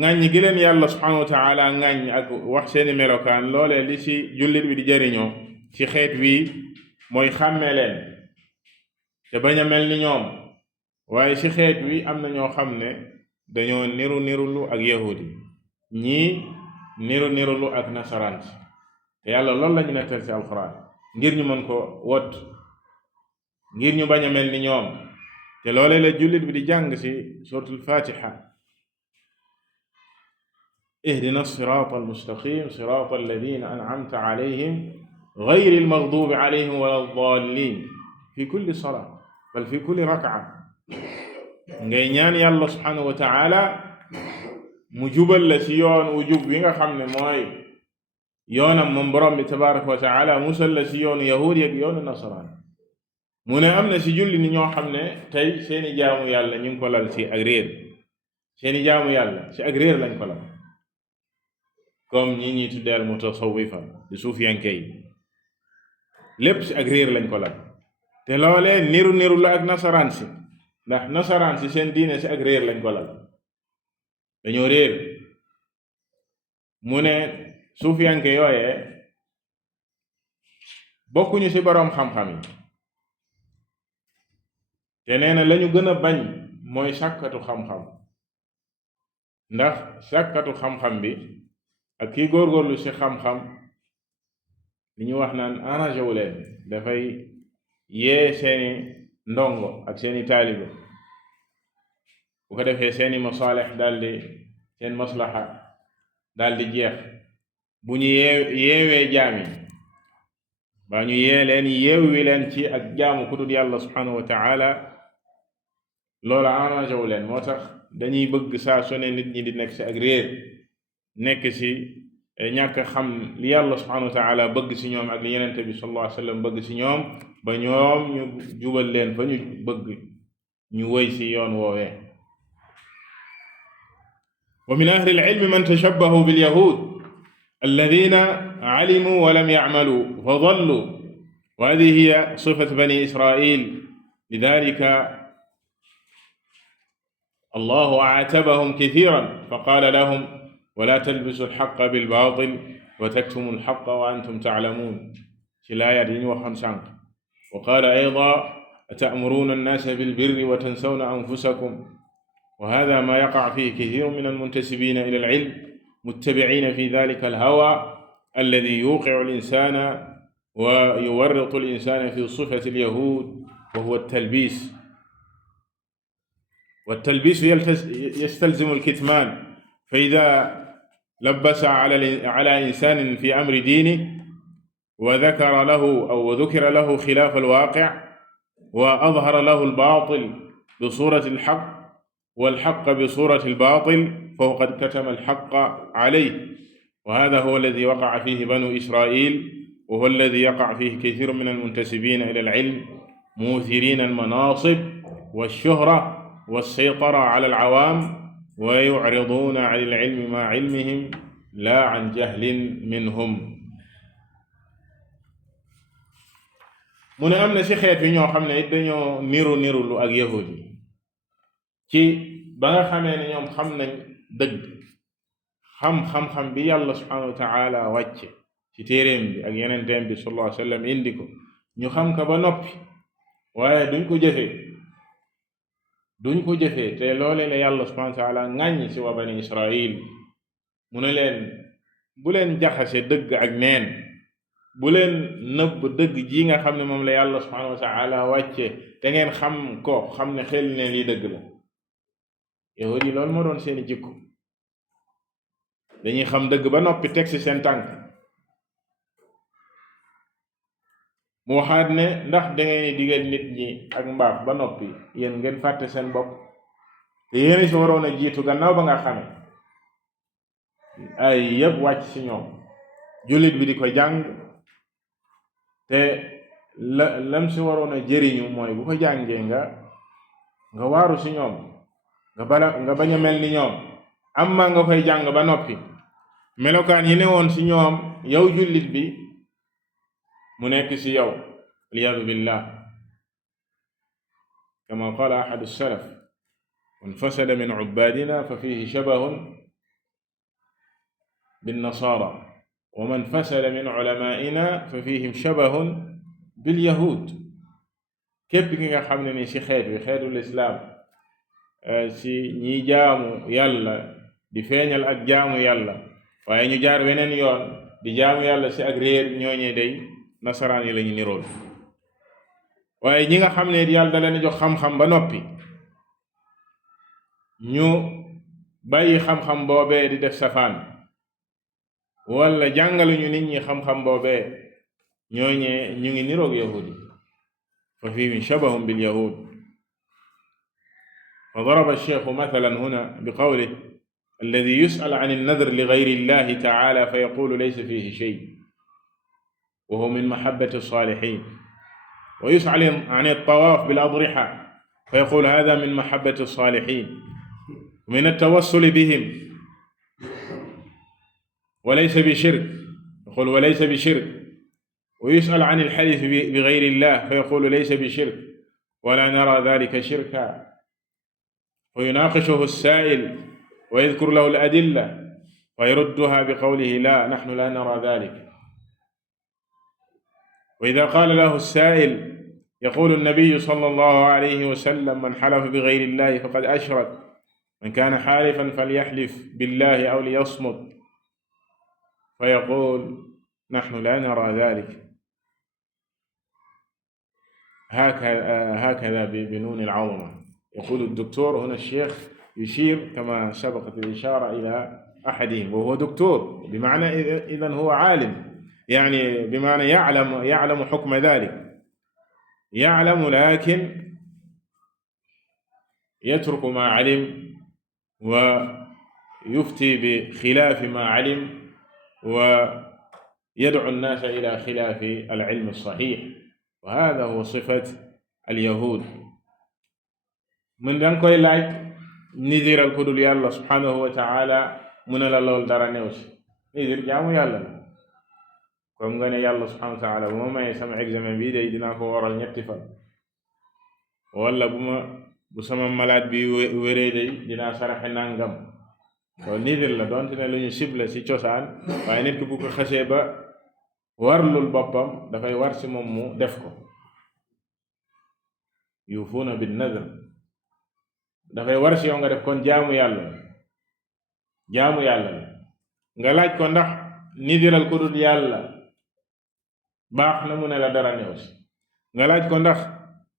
ŋàññ gi leen yàlla subhaanahu wa taala ŋàññ ak wax seeni melokaan, loolee li ci jullit bi di jariñoo ci xeet wi mooy xàmmee leen te bañ a mel ni ñoom. waaye ci xeet wi am na ñoo xam ne dañoo niru nirulu ak yahudi, ñii niru nirulu ak nasaraan si, te yàlla loolu lañu nettal ci alxuraan ngir ñu mën ko wot, ngir ñu bañ a mel ni ñoom. te loole la jullit bi di jàng ci suratul fatiha: ihdina sirata almustaqim sirata alladina an'amta alayhim gayri almaghdubi alayhim wala ddallin fi kulli salaa bal fi kulli rak'a. ngay ñaan yàlla subhanahu wa taala mu jubal la ci yoon wu jub wi nga xam ne mooy yoonam moom borom bi tabaraka wa taala, musal la ci yoonu yahudi ak yoonu nasaraan. mu ne am na ci julli ni ñoo xam ne tey seeni jaamu yàlla ñu ngi ko lal ci ak réer, seeni jaamu yàlla ci ak réer lañ ko lal, comme ñi ñuy tuddeel mutasawwifa di suufiyanke yi, lépp ci ak réer lañ ko lal. te loolee niru niru la ak nasaraan si, ndax nasaraan si seen diine ci ak réer lañ ko lal, dañoo réer. mu ne suufiyanke yooyee bokkuñu ci boroom xam-xam yi, te nee na lañu gën a bañ mooy sàkkatu xam-xam, ndax sàkkatu xam-xam bi ak kii góorgóorlu ci xam-xam li ñu wax naan arrangé wu leen, dafay yee seeni ndongo ak seeni taalibe, bu ko defee seeni masalih daldi, seen maslaha daldi jeex. bu ñu yeewee jaam yi baa ñu yee leen yeewi leen ci ak jaamu ku dul yàlla subhanahu wa taala, loola arrangé wu leen. moo tax dañuy bëgg saa su ne nit ñi di nekk ci ak réer, nekk ci ñàkk xam li yàlla subhanahu wa taala bëgg ci ñoom ak li yenente bi sallallahu alayhi wa sallam bëgg ci ñoom, ba ñoom ñu jubal leen fa ñu bëgg ñu woy ci yoon woowee. wa min ahli al-ilmi man tashabbahu bil yahud alladhina alimu wa lam ya'malu fa dallu, wa hadhihi hiya sifatu bani israil. lidhalika allahu a'atabahum kathiran fa qala lahum wala talbisu al-haqqa bil batil wa taktumu al-haqqa wa antum ta'lamun, ci laayaat yi ñu waxoon sànq. wa qaala aydan ata'muruna an-naasa bil birri wa tansawna anfusakum, wa haadha maa yaqa'u fiihi kathiirun mina al-muntasibiina ila al-'ilm muttabi'iina fi dhaalika al-hawaa alladhii yuuqi'u al-insaana ويورط الإنسان في صفة اليهود وهو التلبيس، والتلبيس يستلزم الكتمان. فإذا لبس على إنسان في أمر دينه وذكر له أو ذكر له خلاف الواقع وأظهر له الباطل بصورة الحق والحق بصورة الباطل، فهو قد كتم الحق عليه. وهذا هو الذي وقع فيه بنو إسرائيل، وهو الذي يقع فيه كثير من المنتسبين إلى العلم، موثرين المناصب والشهرة والسيطرة على العوام، ويعرضون عن العلم مع علمهم لا عن جهل منهم. mu ne am na ci xeet yi ñoo xam ne it dañoo niru ak yahud yi ci ba nga xamee ne ñoom xam nañ dëgg, xam-xam bi yàlla subhanahu wa taala wàcce ci téeréem bi ak yenenteem bi sallallahu alayhi wa sallam indi ko, ñu xam ko ba noppi waaye duñ ko jëfee te loolee la yàlla subhanahu wa taala ŋàññ ci waa bani Israil. mu ne leen bu leen jaxase dëgg ak neen, bu leen nëbb dëgg ji nga xam ne moom la yàlla subhanahu wa taala wàcce te ngeen xam ko, xam ne xel ne lii dëgg la. yahudi yi loolu moo doon seeni jikko, dañuy xam dëgg ba noppi teg ci seen tànk. mu waxaat ne ndax dangeen digal nit ñi ak mbaax ba noppi yéen ngeen fàtte seen bopp, te yéen ci waroon a jiitu gannaaw ba nga xame ay yëpp wàcc ci ñoom, jullit bi di ko jàng, te lam ci waroon a jëriñu mooy bu ko jàngee nga waaru ci ñoom, nga bañ a mel ni ñoom. amma nga koy jàng ba noppi melokaan yi ne woon ci ñoom yow jullit bi mu nekk ci yow, aliyaadu billah. kama qaala ahadu salaf, man fasada min ubaadina fa fihi shabahun binnasaara wa man fasada min ulamaa'ina fa fihim shabahun bilyahud. képp ki nga xam ne ni ci xeetul islaam, ci ñi jaamu yàlla di feeñal ak jaamu yàlla waaye ñu jaar weneen yoon di jaamu yàlla ci ak réer, ñooñee day nasaraan yi lañu nirool. waaye ñi nga xam ne yàlla da leen jox xam-xam ba noppi ñu bàyyi xam-xam boobee di def safaan, wala jàngaluñu nit ñi xam-xam boobee, ñooñee ñu ngi niroog yahudi, fa fihim shabahun bil yahud. fa daraba ash-shaykhu mathalan huna bi qawlihi alladhi yus'al 'an an-nadr li ghayri llahi ta'ala fa yaqulu laysa fihi shay' wa huwa min mahabbati as-salihin, wa yus'al 'an at-tawaf bil adriha fa yaqulu hadha min mahabbati as-salihin wa min at-tawassul bihim wa laysa bi shirk, yaqulu wa laysa bi shirk, wa yus'al 'an al-halif bi ghayri llah fa yaqulu laysa bi shirk wa la nara dhalika shirka, fa yunaqishuhu as-sa'il wa yadhkuru lahu al-adilla fa yarudduha bi qawlihi la nahnu la nara dhalik. وإذا قال له السائل يقول النبي صلى الله عليه وسلم من حلف بغير الله فقد أشرك من كان حالفا فليحلف بالله أو ليصمت فيقول نحن لا نرى ذلك. هكذا بنون العظمة. يقول الدكتور هنا الشيخ يشير كما سبقت الإشارة إلى أحدهم وهو دكتور، بمعنى إذن هو عالم، يعني بمعنى يعلم حكم ذلك، يعلم لكن يترك ما علم ويفتي بخلاف ما علم ويدعو الناس إلى خلاف العلم الصحيح، وهذا هو صفة اليهود. من danga koy laaj nidiral ko dul yàlla subhanahu wa ta'ala mu ne la lool dara new ci, nidir jaamu yàlla la. comme nga ne yàlla subhanahu wa ta'ala bu ma mayee sama examen bii day dinaa ko waral 3 fan, wala bu sama malade bi wéree day dinaa saraxe nangam. loolu nidir la, doonte ne lu ñu sibla ci cosaan, waaye nit ki bu ko xasee ba warlul boppam dafay war ci moom mu def ko. yuufuuna bin nadr, dafay war ci yow nga def. kon jaamu yàlla la nga laaj ko ndax nidiral ko dul yàlla baax na mu ne la dara néew si nga laaj ko ndax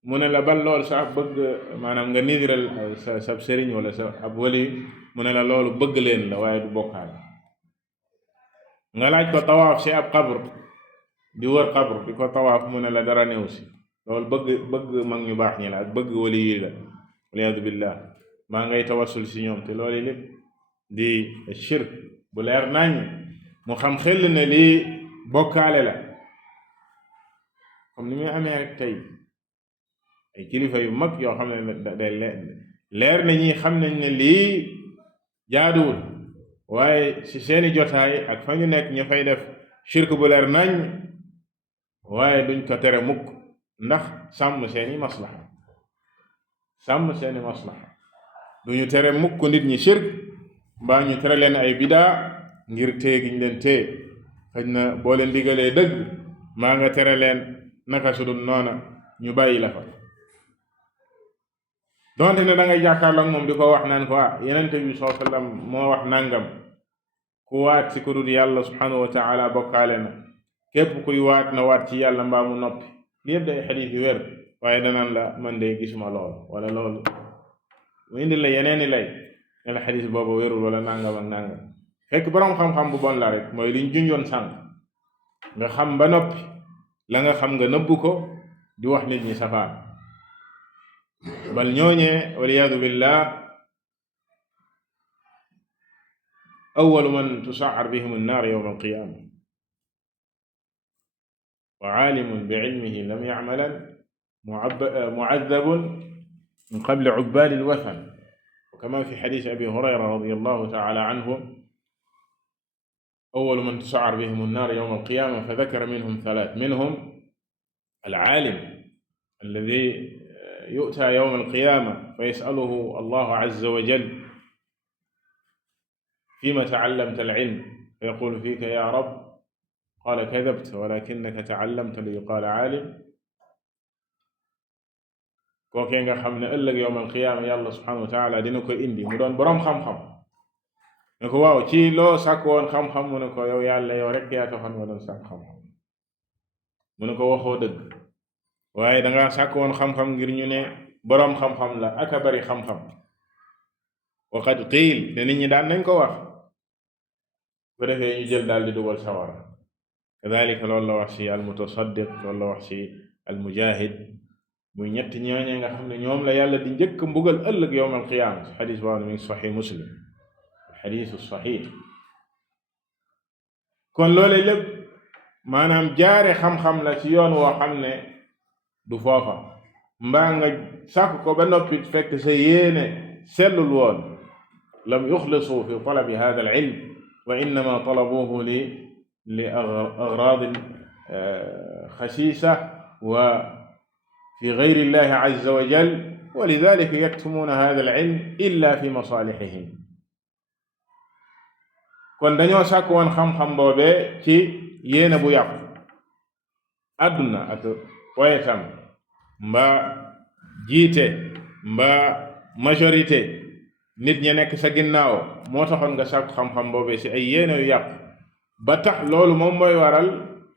mu ne la bal lool sa bëgg maanaam nga nidiral sa sëriñ wala sa ab wali mu ne la loolu bëgg leen la waaye du bokkaale nga laaj ko tawaaf si ab xabr di wër xabr di ko tawaaf mu ne la dara néew si loolu bëgg mag ñu baax ñi la ak bëgg wali yi la waliyaadu billah maa ngay tawassul si ñoom te loolu lépp di shirk bu leer nañ mu xam xel ne lii bokkaale la comme ni muy amee rek tey ay kilifa yu mag yoo xam ne day leer na ñi xam nañ ne lii jaaduwul waaye ci seeni jotaay ak fa ñu nekk ñu fay def shirk bu leer nañ waaye duñ ko tere mukk ndax sàmm seeni maslaha duñu tere mukk nit ñi shirk mbaa ñu tere leen ay bidaa ngir tee giñ leen tee xëy na boo leen digalee dëgg maa nga tere leen naka sudul noona ñu bàyyi la fa donte ne da ngay jàkkaarloo ak moom di ko wax naan ko yenente bi sallallahu alayhi wasallam moo wax nangam ku waat ci ku dul yàlla subhanahu wa taala bokkaale na képp kuy waat na waat ci yàlla mbaa mu noppi li yëpp day xadiis yu wér waaye danaan la man de gisuma lool wala loolu mu indi la yeneeni lay ne la xadiis boobu wérul wala nangam ak nangam fekk boroom xam-xam bu bon la rek mooy liñ junjoon sànq nga xam ba noppi la nga xam nga nëbbu ko di wax nit ñi safaan bal ñooñee waliyaadu billah awwalu man tusaar bihim annaar yawma alqiyaama wa aalimun bi ilmihi lam yacmalan mucadabun min qabli cubbaali alwathan wa kama fi xadiis abi hurayra radiyallahu taala anhu awwalu man tusaar bihim annaar yawma alqiyaama fa dakara minhum thalath minhum alcaalim alladi yu'taa yawma alqiyaama fa yas'aluhu allahu azza wa jal fiima ta'allamta al-'ilm fa yaqulu fiika yaa rab qaala kadabta walaakinnaka ta'allamta li yuqaala 'aalim kookee nga xam ne ëllëg yawma alqiyaama yàlla subhaanahu wa ta'aala dina ko indi mu doon boroom xam-xam ne ko waaw ci loo sàkk woon xam-xam mu ne ko yow yàlla yow rek yaa taxoon nga doon sàkk xam-xam mu ne ko waxoo dëgg waaye danga sàkk woon xam-xam ngir ñu ne boroom xam-xam la aka bari xam-xam wa qad qiil te nit ñi daan nañ ko wax bu defee ñu jël daal di dugal sawara kadalika loolu la wax ci almutasaddiq loolu la wax ci almujahid muy ñetti ñooñee nga xam ne ñoom la yàlla di njëkk mbugal ëllëg yowm alqiyaama xadis boo mi ngi saxi muslim xadisu saxiix kon loole lépp maanaam jaare xam-xam la ci yoon woo xam ne du foofa mbaa nga sàkk ko ba noppi fekk sa yéene sellul woon lam yuxlisu fi talabi hada al ilm wa innama talabuhu li aghraadin xasiisa wa fi gayri llahi azza wa jal wa lidalika yaktumuuna hada al ilm illa fi masalihihim kon dañoo sàkk woon xam-xam boobee ci yéene bu yàqu àdduna ak poyetam mbaa jiite mbaa majorité nit ñi nekk sa ginnaaw moo taxoon nga sàkk xam-xam boobee ci ay yéene yu yàqu ba tax loolu moom mooy waral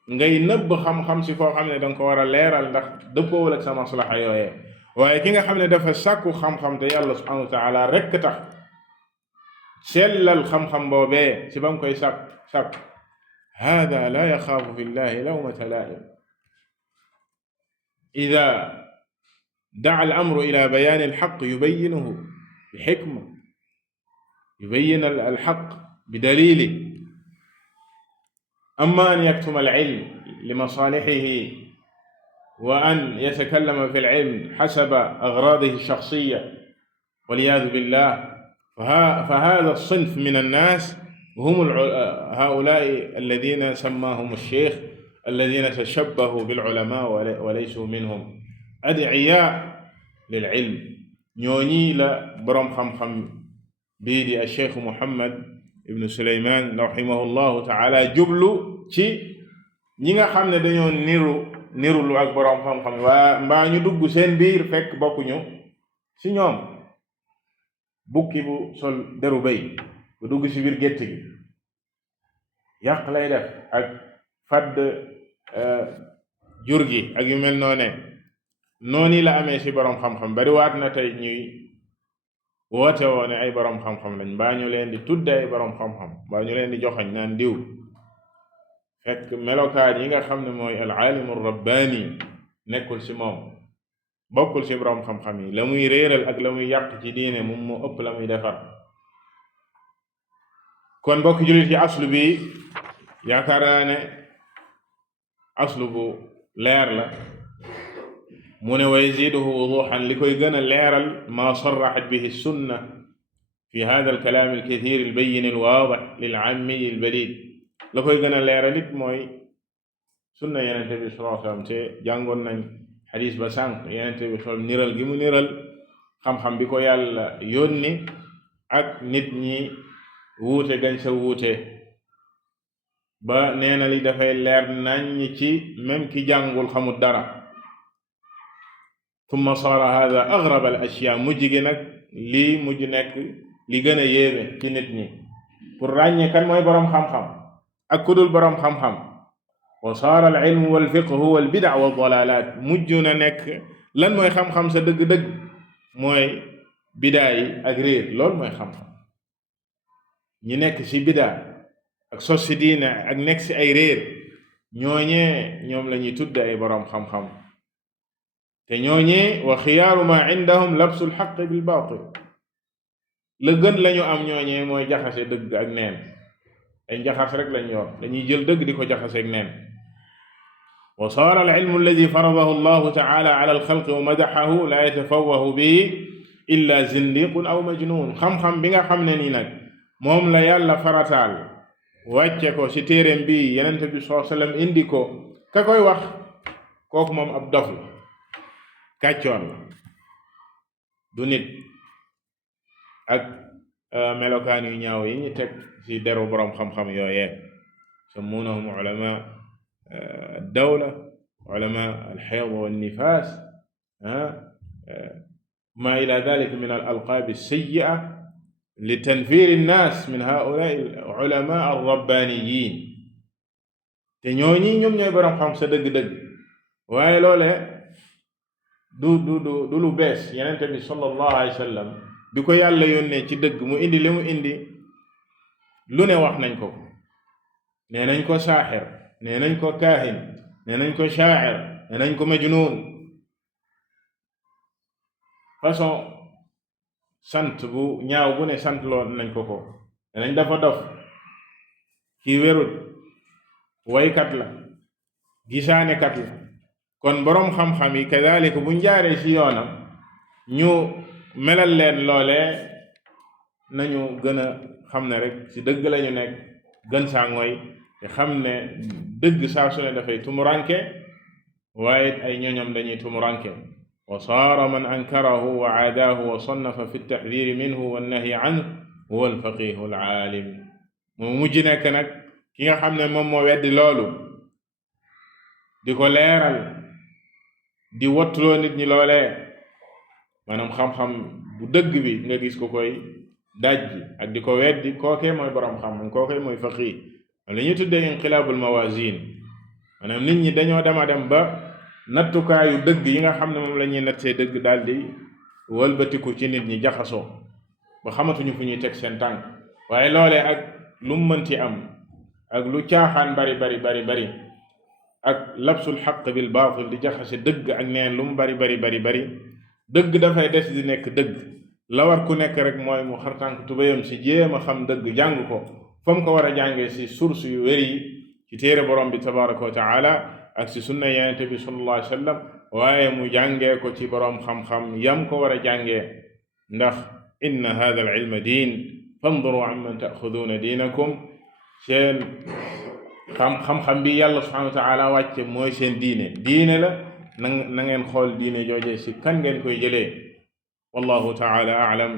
ngay nëbb xam-xam ci foo xam ne danga ko war a leeral ndax dëppoowul ak sa maslaxa yooyee waaye ki nga xam ne dafa sàkku xam-xam te yàlla subhanahu wa taala rekk tax sellal xam-xam boobee ci ba mu koy sàkk hada la yaxaafu fi llahi lawmata laa'im ida daa al amru ila bayaani alxaq yubayinuhu bi xikma yubayin alxaq bi dalili amma an yaktuma alilm li masalixihi wa an yatakallama fi alilm xasaba agraadihi alشaxsiya waliyadu billah فهذا الصنف من الناس هم هؤلاء الذين سماهم الشيخ الذين تشبهوا بالعلماء وليسوا منهم أدعياء للعلم ñooñi la boroom xam-xam bii di الشيخ محمد ibn Suleymaan rahimahullahu taala jublu ci ñi nga xam ne dañoo niru lu ak boroom xam-xam waa mbaa ñu dugg seen biir fekk bokkuñu ci ñoom bukki bu sol deru béy bu dugg ci biir gétt gi yàq lay def ak fadd jur gi ak yu mel noonu la amee ci boroom xam-xam bari waat na tey ñuy woote woone ay boroom xam-xam lañ mbaa ñu leen di tudde ay boroom xam-xam mbaa ñu leen di joxañ naan diw, fekk melokaan yi nga xam ne mooy al aalimu rabbaani nekkul ci moom, bokkul ci boroom xam-xam yi. la muy réeral ak la muy yàq ci diine moom moo ëpp la muy defar. kon bokk jullit yi, aslu bi yaakaar naa ne aslu bu leer la. mu ne wa yaziduhu wuduxan, li koy gën a leeral maa sarraxat bihi sunna fi hada alkalaam alkathir albayin alwaadix lilcammiy albalid. la koy gën a leeral it mooy sunna yenente bi sallallahu alayhi wa sallam, te jàngoon nañ xadis ba sànq. yenente bi sallam niral gi mu niral xam-xam bi ko yàlla yónni ak nit ñi wuute gañ sa wuute, ba nee na li dafay leer nañ ci même ki jàngul xamul dara. tumma saara hada agrab al ashyaa, mujj gi nag lii mujj nekk li gën a yéeme ci nit ñi pour ràññee kan mooy boroom xam-xam ak ku dul boroom xam-xam. wa saara al ilmu wal fiqhu wal bid'a wa dalaalaat, mujj na nekk lan mooy xam-xam sa dëgg-dëgg mooy bidaa yi ak réer. loolu mooy xam-xam. ñi nekk ci bidaa ak sos ci diine ak nekk ci ay réer, ñooñee ñoom la ñuy tudde ay boroom xam-xam. te ñooñee wa xiyaaru ma indahum labsul xaq bil baatil, la gën lañu am ñooñee mooy jaxase dëgg ak neen. ay jaxas rek lañ yor, dañuy jël dëgg di ko jaxase ak neen. wa saara al ilmu alladi faradahu allahu taala ala alxalqi wa madaxahu la yatafawahu bihi illa zindiqun aw majnun. xam-xam bi nga xam ne nii nag moom la yàlla farataal wàcce ko ci téeréem bi Yonent bi sallallahu alayhi wa sallam indi ko, ka koy wax kooku moom ab dof la, kàccoor la, du nit. ak melokaan yu ñaaw yi ñu teg ci deru boroom xam-xam yooyee, sammunahum ulama dawla, ulama alxayd wa nifaas, ma ila dalika min al alqaab as-sayyi'a li tanfir an-naas min haa'ulaa'i ulama ar-rabbaaniyiin. te ñooñi ñoom ñooy boroom xam sa dëgg-dëgg. waaye loole du lu bees. Yonent bi sallallahu alayhi wa sallam bi ko yàlla yónnee ci dëgg mu indi li mu indi, lu ne wax nañ ko. nee nañ ko saaxir, nee nañ ko kaahin, nee nañ ko shaa'ir, nee nañ ko majnuun. façon sant bu ñaaw bu ne sant lool nañ ko ko. nee nañ dafa dof, kii wérul, waykat la, gisaanekat la. kon boroom xam-xam yi kadaalika buñ jaaree ci yoonam ñu melal leen loolee, nañu gën a xam ne rek ci dëgg lañu nekk, gën saa ngooy, te xam ne dëgg saa su ne dafay tumuranke, waaye ay ñoñom dañuy tumuranke. wa saara man ankarahu wa aadaahu wa sannafa fi taxdiri minhu wa nahyi anhu huwa alfaqihu alaalim. mu mujj nekk nag ki nga xam ne moom moo weddi loolu, di ko leeral, di wattuloo nit ñi loolee, maanaam xam-xam bu dëgg bi nga gis ko koy dajji ak di ko weddi, kookee mooy boroom xam-xam, kookee mooy faqih. li ñu tuddee inqilaabul mawaaziin, maanaam nit ñi dañoo dem ba nattukaayu dëgg yi nga xam ne moom la ñuy nattee dëgg daldi wëlbatiku ci nit ñi, jaxasoo ba xamatuñu fu ñuy teg seen tànk. waaye loolee ak lu mu mënti am, ak lu caaxaan bari ak labsul xaq bil baatil, di jaxase dëgg ak neen, lu mu bari dëgg dafay des di nekk dëgg. la war ku nekk rek mooy mu xar tànk tubéyam ci jéem a xam dëgg, jàng ko fa mu ko war a jàngee ci source yu wér yi, ci téere borom bi tabaraka wa taala ak ci sunna Yonent bi sallallahu alayhi wa sallam, waaye mu jàngee ko ci boroom xam-xam yam ko war a jàngee. ndax inna hada al ilma diin fanduru amman taaxuduuna diinakum. seen xam-xam bi yàlla subhanahu wa taala wàcce mooy seen diine la. na ngeen xool diine jooje ci kan ngeen koy jëlee. wallahu taala a'lam.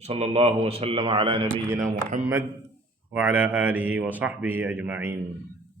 sallallahu wa sallama ala nabiyyina muhammad wa ala alihi wa sahbihi ajma'in.